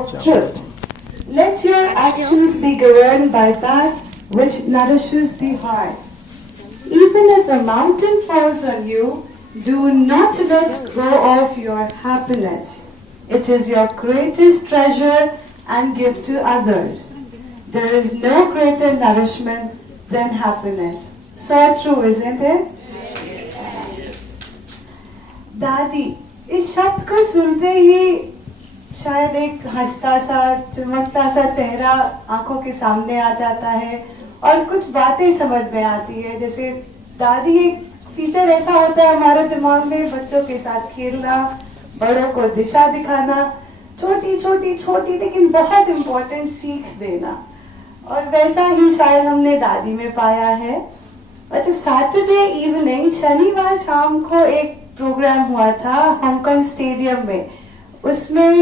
of truth. Let your actions be governed by that which nourishes the heart. Even if a mountain falls on you, do not let go of your happiness. It is your greatest treasure and gift to others. There is no greater nourishment than happiness. So true, isn't it? दादी, इस शब्द को सुनते ही शायद एक हंसता सा चमकता सा चेहरा आंखों के सामने आ जाता है और कुछ बातें समझ में आती है। जैसे दादी एक फीचर ऐसा होता है हमारे दिमाग में, बच्चों के साथ खेलना, बड़ों को दिशा दिखाना, छोटी छोटी छोटी लेकिन बहुत इम्पोर्टेंट सीख देना, और वैसा ही शायद हमने दादी में पाया है। अच्छा, सैटरडे इवनिंग, शनिवार शाम को एक प्रोग्राम हुआ था हांगकांग स्टेडियम में। उसमें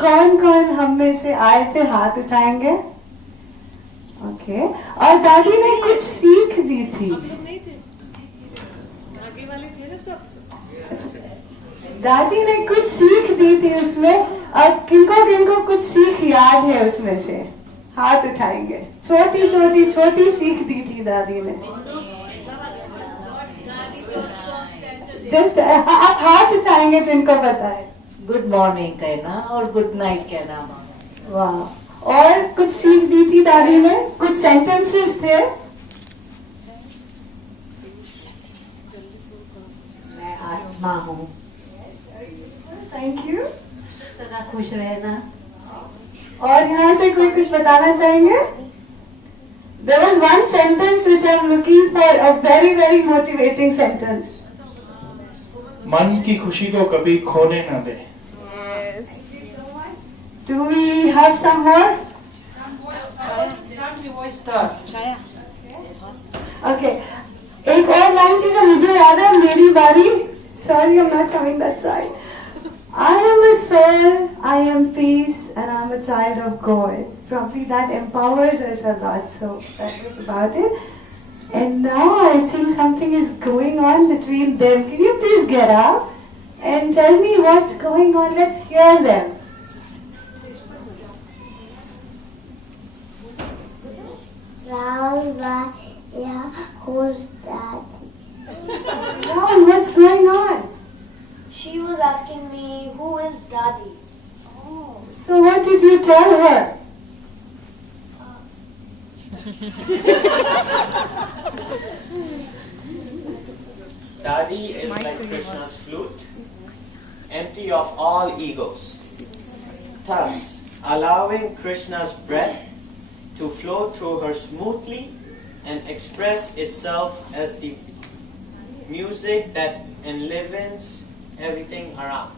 कौन कौन हम में से आए थे? हाथ उठाएंगे। ओके, और दादी ने कुछ सीख दी थी। आगे वाले थे ना सब। दादी ने कुछ सीख दी थी उसमें, और किनको किनको कुछ सीख याद है उसमें से? हाथ उठाएंगे। छोटी छोटी छोटी सीख दी थी दादी ने। जस्ट आप हाथ उठाएंगे जिनको पता है। गुड मॉर्निंग कहना और गुड नाइट कहना। वाह, और कुछ सीख दी थी दादी ने? कुछ सेंटेंसेस थे? मैं आत्मा हूँ। Thank you. सदा खुश रहना। और यहाँ से कोई कुछ बताना चाहेंगे? There was one sentence which I'm looking for, a very very motivating sentence. मन की खुशी को कभी खोने न दे। Do we have some more? Okay. एक और लाइन थी जो मुझे याद है, मेरी बारी। Sorry, I'm not coming that side. I am a soul, I am peace, and I am a child of God. Probably that empowers us a lot. So that was about it. And now I think something is going on between them. Can you please get up and tell me what's going on? Let's hear them. Rahul, yeah, who's daddy? Rahul, what's going on? She was asking me, who is daddy? Oh, so what did you tell her? Daddy is like Krishna's flute, empty of all egos. Thus, allowing Krishna's breath to flow through her smoothly and express itself as the music that enlivens everything around.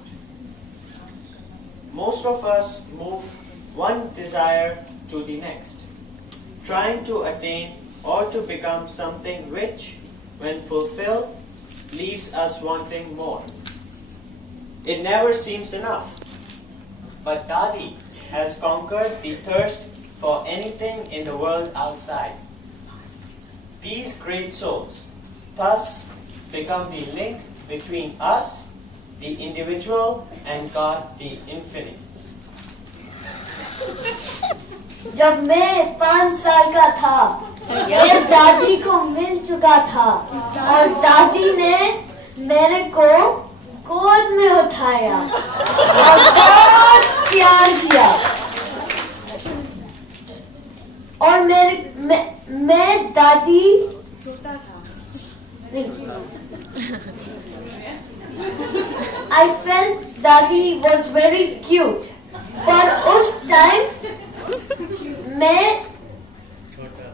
Most of us move one desire to the next, trying to attain or to become something which, when fulfilled, leaves us wanting more. It never seems enough. But Dadi has conquered the thirst for anything in the world outside. These great souls thus become the link between us, the individual, and God, the infinite. जब मैं 5 साल का था, मैं दादी को मिल चुका था और दादी ने मेरे को गोद में उठाया और बहुत प्यार किया। और मैं दादी छोटा था। I felt Dadi was very cute, पर उस टाइम मैं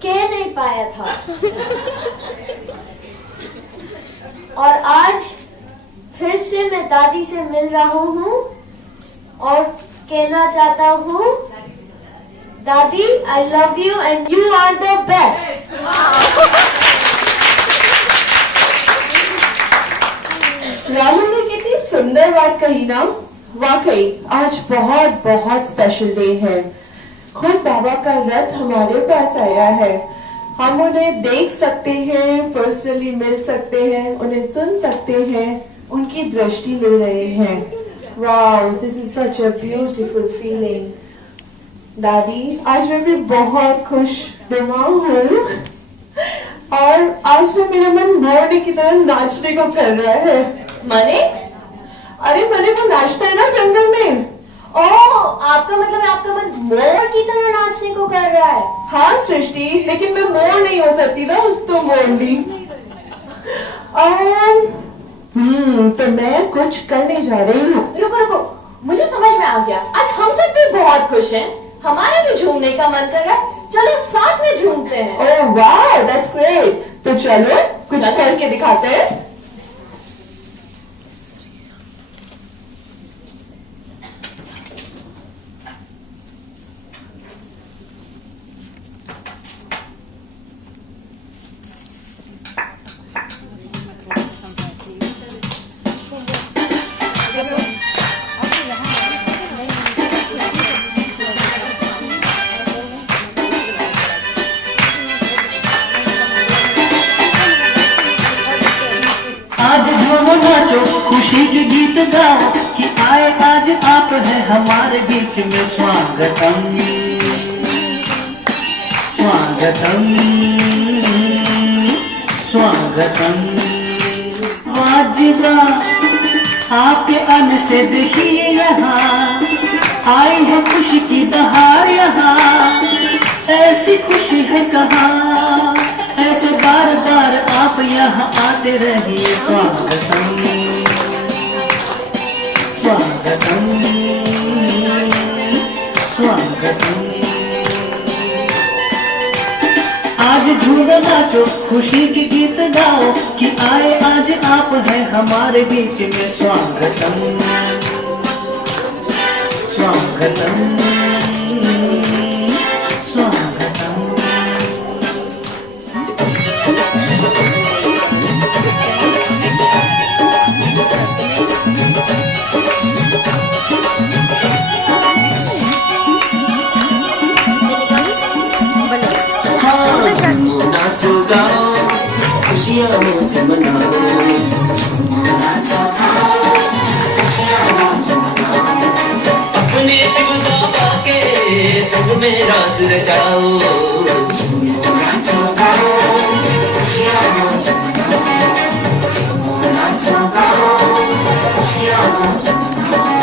कह नहीं पाया था। और आज फिर से मैं दादी से मिल रहा हूँ और कहना चाहता हूँ, दादी, I love you and you are the best. Rahul ने कितनी सुंदर बात कही ना। वाकई आज बहुत बहुत स्पेशल डे है। खुद बाबा का रथ हमारे पास आया है। हम उन्हें देख सकते हैं, पर्सनली मिल सकते हैं, उन्हें सुन सकते हैं, उनकी दृष्टि ले रहे हैं। Wow, this is such a beautiful feeling. दादी, आज मैं भी बहुत खुशनुमा हूँ और आज तो मेरा मन मोरनी की तरह नाचने को कर रहा है। मने? अरे मने वो नाचता है ना जंगल में। ओह, आपका मतलब है आपका मन मोर की तरह नाचने को कर रहा है। हाँ सृष्टि, लेकिन मैं मोर नहीं हो सकती ना, तो मोरनी। तो मैं कुछ करने जा रही हूँ। रुको रुको, मुझे समझ में आ गया। आज हम सब भी बहुत खुश हैं, हमारा भी झूमने का मन कर रहा है। चलो साथ में झूमते हैं। ओह वाह, दैट्स ग्रेट। तो चलो कुछ करके दिखाते हैं। आज झूमो नाचो, खुशी के गीत गाओ कि आए आज आप है हमारे बीच में। स्वागतम स्वागतम स्वागतम। वाजिबा आपके आने से देखिए यहाँ आई है खुशी की बहार। यहाँ ऐसी खुशी है कहाँ, ऐसे बार बार आप यहाँ आते रहिए। स्वागतम स्वागतम स्वागतम। आज झूमो नाचो, खुशी के गीत गाओ कि आए आज आप हैं हमारे बीच में। स्वागतम स्वागतम स्वागतम। नाचो गाओ, खुशियाँ मौज मनाओ। अपने शिव बाबा के संग में रास रचाओ। नाचो गाओ, खुशियाँ मौज मनाओ। नाचो गाओ, खुशियाँ मौज मनाओ।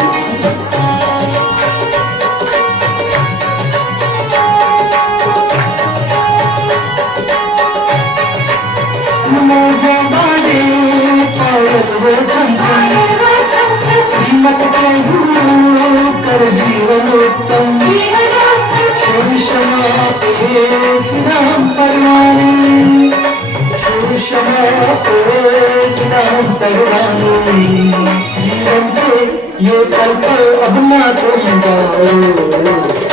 मुझे बाजे पायल वो छमछम, श्रीमत कर जीवन उत्तम। शिव क्षमा पे नाम परवानी, शिव क्षमा पे नाम परवानी। जीवन पे ये पल अब ना तुम गाओ।